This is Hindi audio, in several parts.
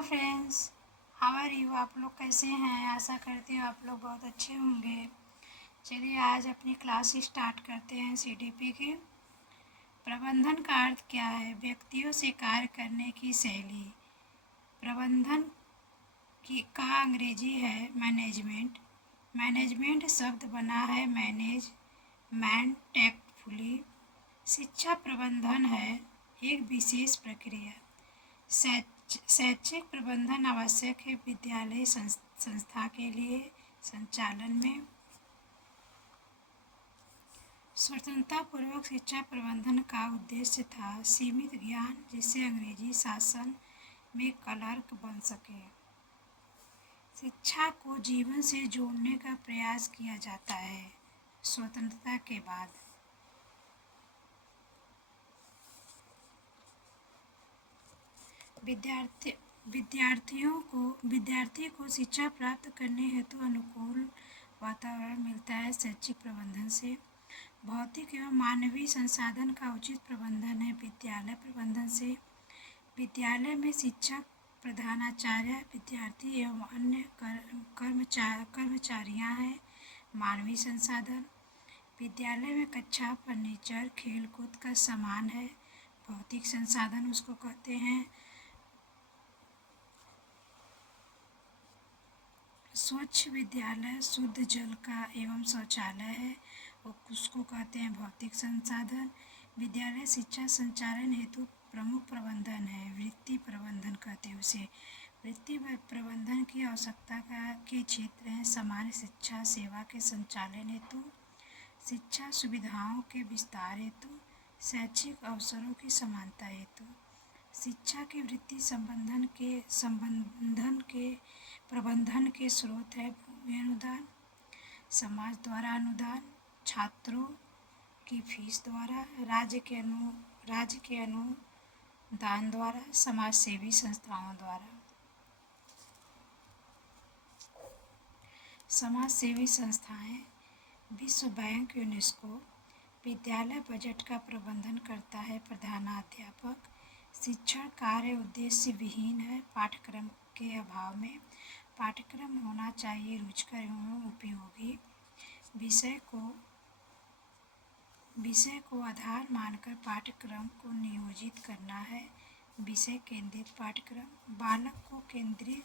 Hello friends, how are you. आप लोग कैसे हैं? आशा करती हूँ आप लोग बहुत अच्छे होंगे। चलिए आज अपनी क्लास स्टार्ट करते हैं। सीडीपी की प्रबंधन का अर्थ क्या है? व्यक्तियों से कार्य करने की शैली। प्रबंधन की का अंग्रेजी है मैनेजमेंट। मैनेजमेंट शब्द बना है मैनेज, मैन, टैक्टफुली। शिक्षा प्रबंधन है एक विशेष प्रक्रिया। शैक्षिक प्रबंधन आवश्यक है विद्यालय संस्था के लिए संचालन में। स्वतंत्रता पूर्वक शिक्षा प्रबंधन का उद्देश्य था सीमित ज्ञान जिससे अंग्रेजी शासन में क्लर्क बन सके। शिक्षा को जीवन से जोड़ने का प्रयास किया जाता है। स्वतंत्रता के बाद विद्यार्थी को शिक्षा प्राप्त करने हेतु अनुकूल वातावरण मिलता है। शैक्षिक प्रबंधन से भौतिक एवं मानवीय संसाधन का उचित प्रबंधन है। विद्यालय प्रबंधन से विद्यालय में शिक्षक, प्रधानाचार्य, विद्यार्थी एवं अन्य कर्मचारियां हैं। मानवीय संसाधन विद्यालय में कक्षा, फर्नीचर, खेल कूद का सामान है। भौतिक संसाधन उसको कहते हैं स्वच्छ विद्यालय, शुद्ध जल का एवं शौचालय है, उसको कहते हैं भौतिक संसाधन। विद्यालय शिक्षा संचालन हेतु प्रमुख प्रबंधन है। वृत्ति प्रबंधन कहते हैं उसे। वृत्ति प्रबंधन की आवश्यकता के क्षेत्र हैं सामान्य शिक्षा सेवा के संचालन हेतु, शिक्षा सुविधाओं के विस्तार हेतु, शैक्षिक अवसरों की समानता हेतु। शिक्षा के वृत्ति प्रबंधन के स्रोत है भूमि अनुदान, समाज द्वारा अनुदान, छात्रों की फीस द्वारा, राज्य के अनुदान द्वारा, समाज सेवी संस्थाओं द्वारा। समाज सेवी संस्थाएं विश्व बैंक, यूनेस्को। विद्यालय बजट का प्रबंधन करता है प्रधानाध्यापक। शिक्षण कार्य उद्देश्य विहीन है पाठ्यक्रम के अभाव में। पाठ्यक्रम होना चाहिए रुचिकर एवं उपयोगी। विषय को आधार मानकर पाठ्यक्रम को नियोजित करना है। विषय केंद्रित पाठ्यक्रम बालक को केंद्रित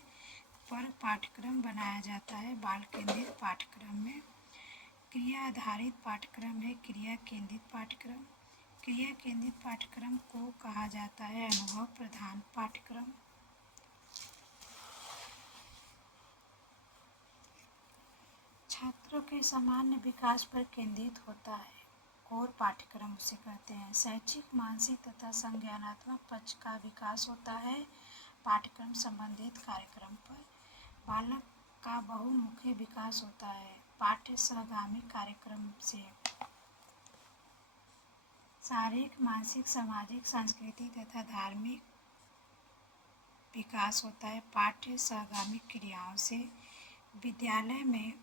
पर पाठ्यक्रम बनाया जाता है। बाल केंद्रित पाठ्यक्रम में क्रिया आधारित पाठ्यक्रम है क्रिया केंद्रित पाठ्यक्रम। क्रिया केंद्रित पाठ्यक्रम को कहा जाता है अनुभव प्रधान पाठ्यक्रम। छात्रों के सामान्य विकास पर केंद्रित होता है कोर पाठ्यक्रम उसे कहते हैं। शैक्षिक, मानसिक तथा संज्ञानात्मक पक्ष का विकास होता है पाठ्यक्रम संबंधित कार्यक्रम पर। बालक का बहुमुखी विकास होता है पाठ्य सहगामी कार्यक्रम से। शारीरिक, मानसिक, सामाजिक, सांस्कृतिक तथा धार्मिक विकास होता है पाठ्य सहगामी क्रियाओं से। विद्यालय में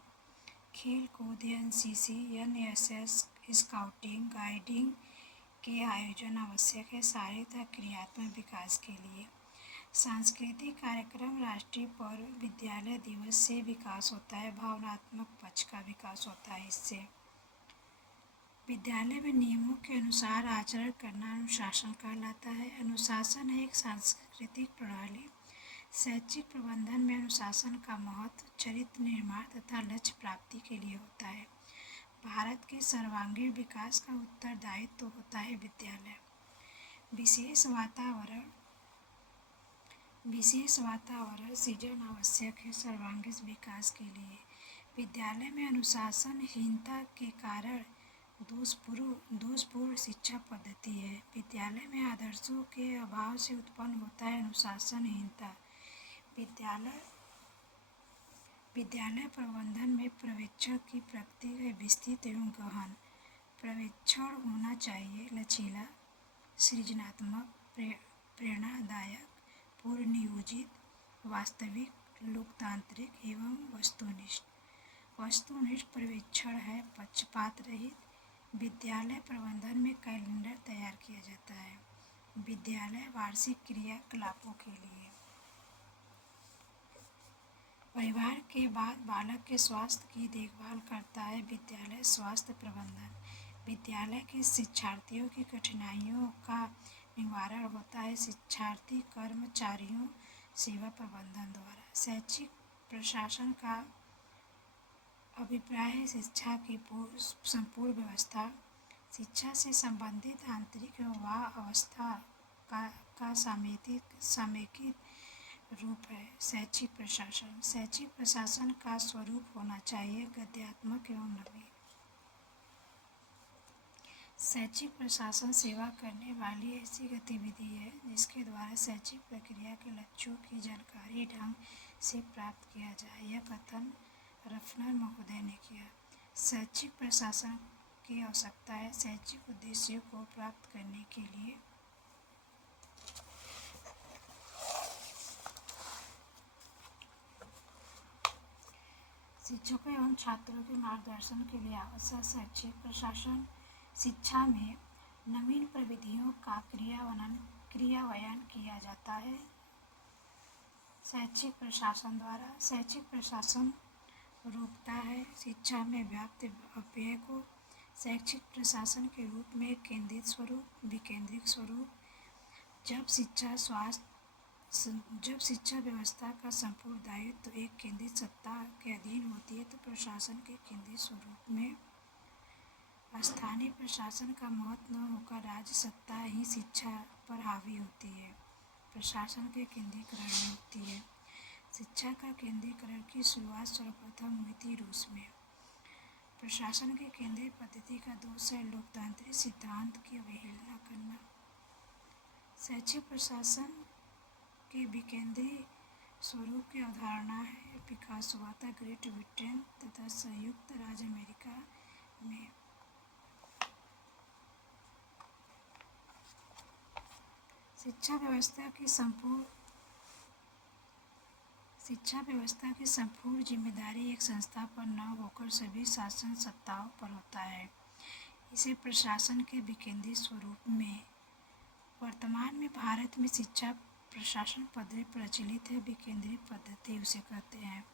खेल कूद, एनसीसी, एनएसएस, स्काउटिंग, गाइडिंग के आयोजन आवश्यक है शारीरिक तथा क्रियात्मक विकास के लिए। सांस्कृतिक कार्यक्रम, राष्ट्रीय पर्व, विद्यालय दिवस से विकास होता है भावनात्मक पक्ष का विकास होता है इससे। विद्यालय में नियमों के अनुसार आचरण करना अनुशासन कहलाता है। अनुशासन है एक सांस्कृतिक प्रणाली। शैक्षिक प्रबंधन में अनुशासन का महत्व चरित्र निर्माण तथा लक्ष्य प्राप्ति के लिए होता है। भारत के सर्वांगीण विकास का उत्तरदायित्व तो होता है विद्यालय। विशेष वातावरण सृजन आवश्यक है सर्वांगीण विकास के लिए। विद्यालय में अनुशासनहीनता के कारण दोषपूर्ण शिक्षा पद्धति है। विद्यालय में आदर्शों के अभाव से उत्पन्न होता है अनुशासनहीनता। विद्यालय प्रबंधन में पर्यवेक्षण की प्रक्रिया विस्तृत एवं गहन। पर्यवेक्षण होना चाहिए लचीला, सृजनात्मक, प्रेरणादायक, पूर्व नियोजित, वास्तविक, लोकतांत्रिक एवं वस्तुनिष्ठ। वस्तुनिष्ठ पर्यवेक्षण है पक्षपात रहित। विद्यालय प्रबंधन में कैलेंडर तैयार किया जाता है विद्यालय वार्षिक क्रियाकलापों के लिए। परिवार के बाद बालक के स्वास्थ्य की देखभाल करता है विद्यालय स्वास्थ्य प्रबंधन। विद्यालय के शिक्षार्थियों की कठिनाइयों का निवारण होता है शिक्षार्थी कर्मचारियों सेवा प्रबंधन द्वारा। शैक्षिक प्रशासन का अभिप्राय है शिक्षा की संपूर्ण व्यवस्था। शिक्षा से संबंधित आंतरिक व अवस्था का समेकित रूप है शैक्षिक प्रशासन। शैक्षिक प्रशासन का स्वरूप होना चाहिए गद्यात्मक एवं नवीन। शैक्षिक प्रशासन सेवा करने वाली ऐसी गतिविधि है जिसके द्वारा शैक्षिक प्रक्रिया के लक्ष्यों की जानकारी ढंग से प्राप्त किया जाए। यह कथन रफनर महोदय ने किया। शैक्षिक प्रशासन की आवश्यकता है शैक्षिक उद्देश्यों को प्राप्त करने के लिए शिक्षकों एवं छात्रों के मार्गदर्शन के लिए आवश्यक शैक्षिक प्रशासन। शिक्षा में नवीन प्रविधियों का क्रियान्वयन किया जाता है शैक्षिक प्रशासन द्वारा। शैक्षिक प्रशासन रोकता है शिक्षा में व्याप्त अपव्यय को। शैक्षिक प्रशासन के रूप में केंद्रित स्वरूप विकेंद्रित स्वरूप। जब शिक्षा व्यवस्था का संपूर्ण दायित्व तो एक केंद्रित सत्ता के अधीन होती है तो प्रशासन के केंद्रित स्वरूप में स्थानीय प्रशासन का महत्व न होकर राज्य सत्ता ही शिक्षा पर हावी होती है प्रशासन के केंद्रीकरण में होती है। शिक्षा का केंद्रीकरण की शुरुआत सर्वप्रथम हुई थी रूस में। प्रशासन के केंद्रीय पद्धति का दोष है लोकतांत्रिक सिद्धांत की अवहेलना करना। शैक्षिक प्रशासन के विकेंद्रीय स्वरूप की अवधारणा है विकास हुआ था ग्रेट ब्रिटेन तथा संयुक्त राज्य अमेरिका में। शिक्षा व्यवस्था की संपूर्ण जिम्मेदारी एक संस्था पर न होकर सभी शासन सत्ताओं पर होता है। इसे प्रशासन के विकेंद्रित स्वरूप में वर्तमान में भारत में शिक्षा प्रशासन पद्धति प्रचलित है विकेंद्रित पद्धति उसे कहते हैं।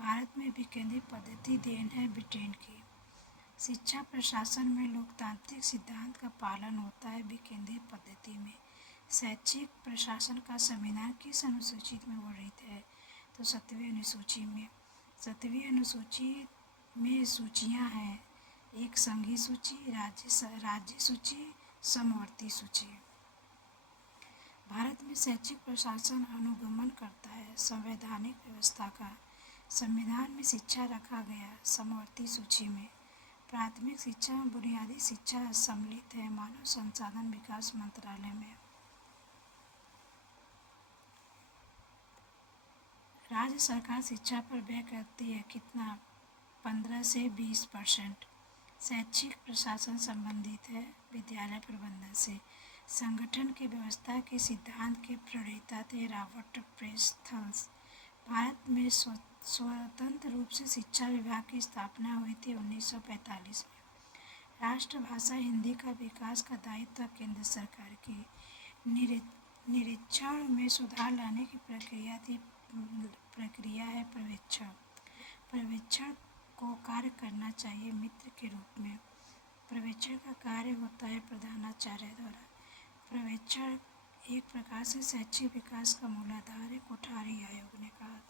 भारत में विकेंद्रित पद्धति देन है ब्रिटेन की। शिक्षा प्रशासन में लोकतांत्रिक सिद्धांत का पालन होता है विकेंद्रित पद्धति में। शैक्षिक प्रशासन का संविधान किस अनुसूची में वर्णित है तो 7वीं अनुसूची में। 7वीं अनुसूची में सूचियां हैं एक संघीय सूची राज्य सूची समवर्ती सूची। भारत में शैक्षिक प्रशासन अनुगमन करता है संवैधानिक व्यवस्था का। संविधान में शिक्षा रखा गया समवर्ती सूची में। प्राथमिक शिक्षा और बुनियादी शिक्षा सम्मिलित है मानव संसाधन विकास मंत्रालय में। राज्य सरकार शिक्षा पर व्यय करती है कितना 15 से 20%। शैक्षिक प्रशासन संबंधित है विद्यालय प्रबंधन से। संगठन की व्यवस्था के सिद्धांत के प्रणेता थे रॉबर्ट प्रेस्थल्स। भारत में स्वतंत्र रूप से शिक्षा विभाग की स्थापना हुई थी 1945 में। राष्ट्रभाषा हिंदी का विकास का दायित्व केंद्र सरकार की। निरीक्षण में सुधार लाने की प्रक्रिया है पर्यवेक्षण। पर्यवेक्षण को कार्य करना चाहिए मित्र के रूप में। पर्यवेक्षण का कार्य होता है प्रधानाचार्य द्वारा। पर्यवेक्षण एक प्रकार से शैक्षिक विकास का मूलाधार है कोठारी आयोग ने कहा।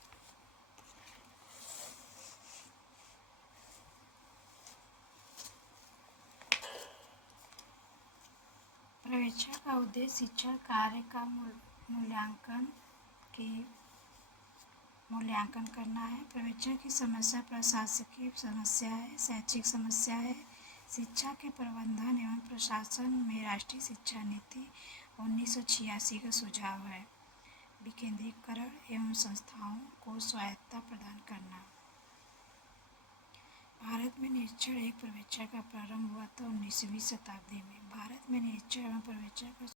पर्यवेक्षण का उद्देश्य शिक्षण कार्य का मूल्यांकन करना है। पर्यवेक्षण की समस्या प्रशासकीय समस्या है शैक्षिक समस्या है। शिक्षा के प्रबंधन एवं प्रशासन में राष्ट्रीय शिक्षा नीति 1986 का सुझाव है विकेंद्रीकरण एवं संस्थाओं को स्वायत्तता प्रदान करना। भारत में निरीक्षण एक पर्यवेक्षण का प्रारंभ हुआ था 19वीं शताब्दी में। भारत में निरीक्षण एवं पर्यवेक्षण का